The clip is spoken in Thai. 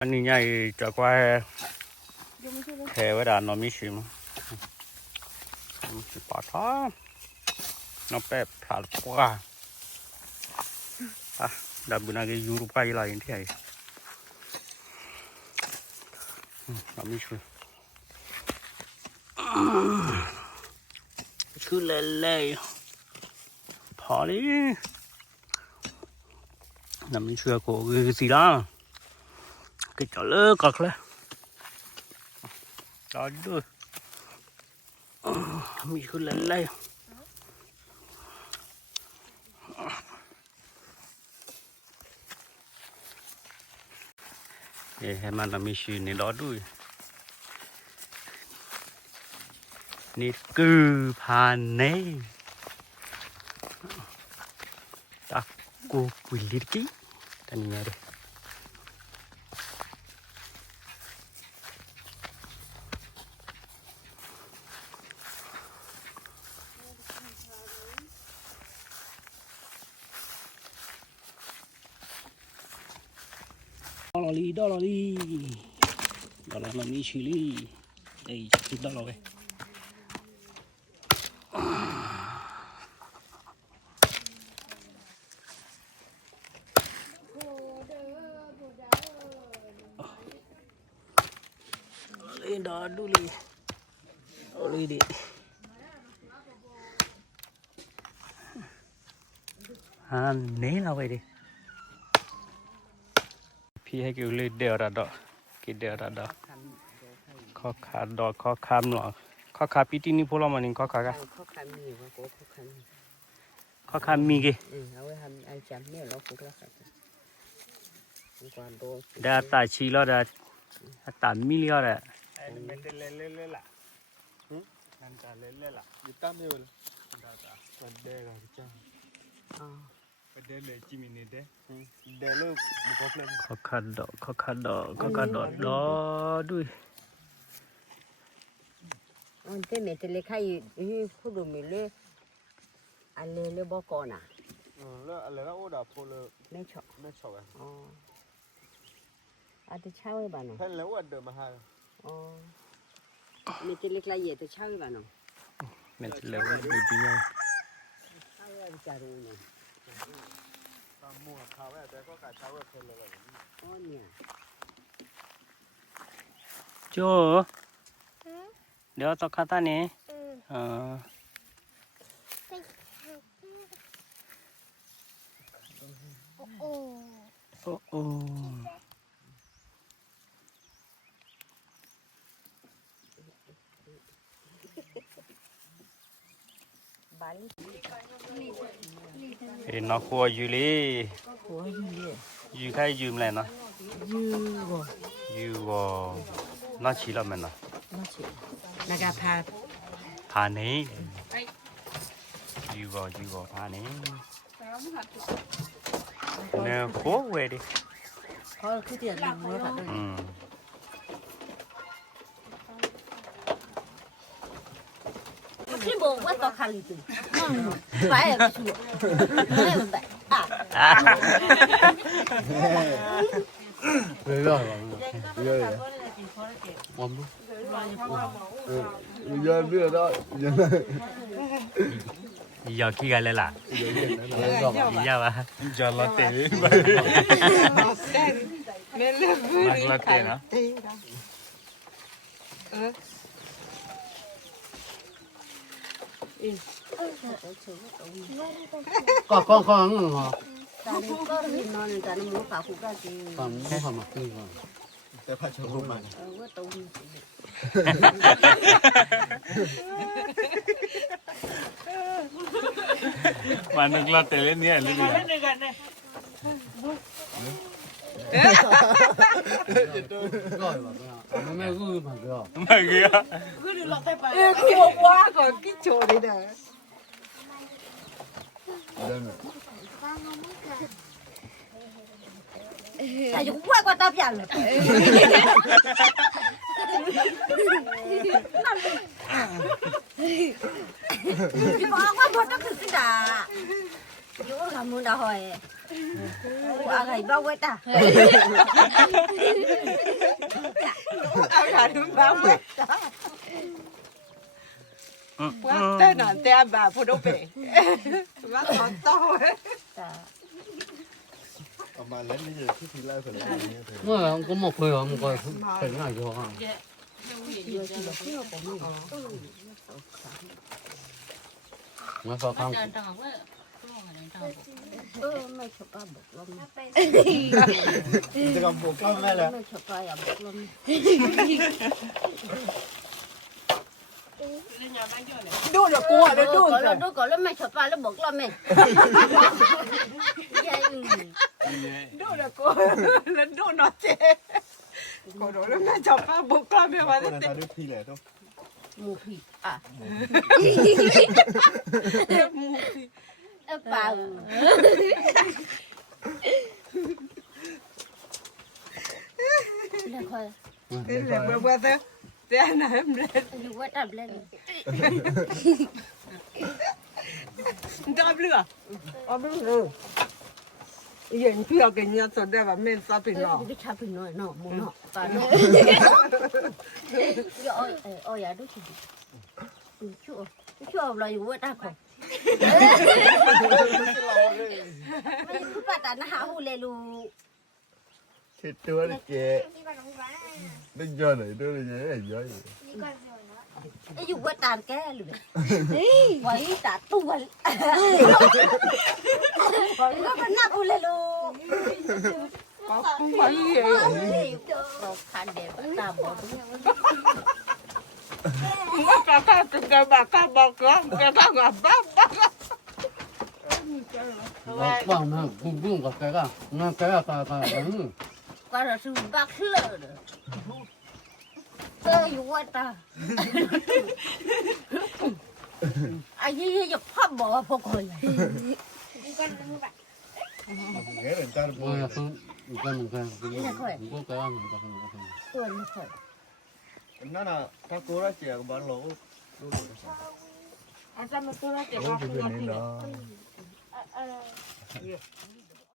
anh nhảy trở qua hè với đàn nó mới xìm bỏ đó nó bẹp phá qua đã bữa nay cái dưa bay lại như thế này nó mới xìm cứ lê lê phá đi nó mới xưa của cái gì đó cái chỗ lơ cật lên đó đưa mình cứ lên lên để mà làm mình xuyên này đó đuôi nít cứ phàn này ta cô quỳ liệt kỹ ta nhìn nghe đây đó là mình xử lý đây chắc đó rồi lên đó đu đi đi né nào vậy điพี่ให้กิวเลยเดียวระดอกกิเดียวระดอกข้อขาดอกข้อคำหรอข้อขาปีที่นี่พวกเรามันนี่ข้อขากะข้อคำมีว่าข้อคำ ข้อคำมีกี่เอาไว้ทำไอ้จำเนี่ยเราฝึกแล้วครับก่อนโดนได้ตาชีแล้วได้ตามีเลี้ยแล้วไอ้ไม่ได้เล่ล่ะนั่นตาเล่ล่ะยึดตั้มอยู่เลยได้ตาเป็นเด็กกันจ้าเป็นเด็กเลยจิมินี่เด็กเด็กลูกบุกเลยข้อขาดอกดอด้วยอันเต้เมตเลยใครพูดดูมีเลยอันเลยบอกก่อนอ่ะแล้วอะไรแล้วโอ้ดาพูเลยไม่ชอบอ่ะอ๋ออาจจะเช่าให้บ้านหนูเห็นแล้วว่าเดินมาหาอ๋อเมตเลยใครจะเช่าให้บ้านหนูเมตเลยว่าดูดียังเช่าให้จ่าดูหน่อยตามมัวเขาแต่ก็การเช่าเพิ่มเลยแบบนี้อ๋อเนี่ยโจเดี๋ยวตกข้าตาเนี่ยโอ้เห็นน้องครัวอยู่เลยอยู่ใครยืมอะไรนะอยู่ก็น่าชิลมันนะนักพานี่อยู่ก็พานี่เนี่ยโค้เวดิเพราะคือเดือดร้อนเลยค่ะที่บอกว่าต่อคาลิตุไปชัวไม่ได้giờ đưa đó giờ khi gọi là giờ mà giờ là tiền là tiền hả con hả tại vì có thì nó nên tại nó muốn phá phụ ra thì còn không phải mặc gì mà để phải cho hôm này quá tốn mà đừng lo tiền lên nha lên đi nó mới vui mà được mà kia cứ được lọt tay phải khô quá còn cái chỗ này nè tại vì cũng qua tao phải rồi quá quá thật nó cứ xin đã อยู่กับมึงดาหอยว่าไงบ้างวะตา เอาหาดูบ้างเว้ยว่าแต่หนอนแต่บ่าพูดเอาไปว่าขอต่อเว้ย เอามาแล้วนี่จะที่ไล่คนละนี่เถอะ เมื่อก็หมกเลยมันก็เป็นง่ายอยู่อ่ะ มาสอบทาง ไม่ชอบบอกลม จะกำปุกก็ไม่แล้ว ไม่ชอบบอกลม ดูเดี๋ยวกลัวเดี๋ยวดู ดูก่อนแล้วไม่ชอบแล้วบอกลมไหมยัย ดูเดี๋ยวกลัวแล้วดูหนอเจ๊ก็ดูแล้วแม่ชอบป้าบุกกล้าไม่ว่า คน เต้ นั้นดูพี่แหละต้อง มูพีอ่ะ มูสิ เปล่า แล้วค่อย เดี๋ยวเบื่อเต้เดี๋ยวไหนมันเล่น อยู่ว่าดับเล่น ดับเรือเอาไปเลยยังเพื่อกันเนี่ยสนได้ว่าแม่ซาปินหรอ ไปชาพินน้อยเนาะมูเนาะปลาเนาะอย่าอ้อยอย่าดูสิชั่วเราอยู่ว่าดับของไม่รู้ป่ะแต่นะหาหูเลยลู เช็ดตัวเลยเจ๊ได้เยอะหน่อยด้วยเยอะเยอะอยู่ อยู่ว่าตามแก้เลยไว้ตาตัวก็มันนักหูเลยลู ไปเอง เราคันเด็กตามบอก ว่ากะกะกะบะกะบอกกะกะกะบ้าบ้า ว่างนะบุ้งกับแกก็งานแกก็ก็ ก็เราซื้อบักเลยอยู่ว่าตาไอ้ยี่จะพับบอกว่าพวกคน เงี้ยเดินตาม ว่าคือกันเหมือนกันก็แกเหมือนกัน ตัวนี้ค่อย นั่นน่ะถ้ากูรักเจ๊ก็บ้านเราดูดู อาจารย์มาตัวละเจ็บ โอ้ยเป็นนี่เนาะ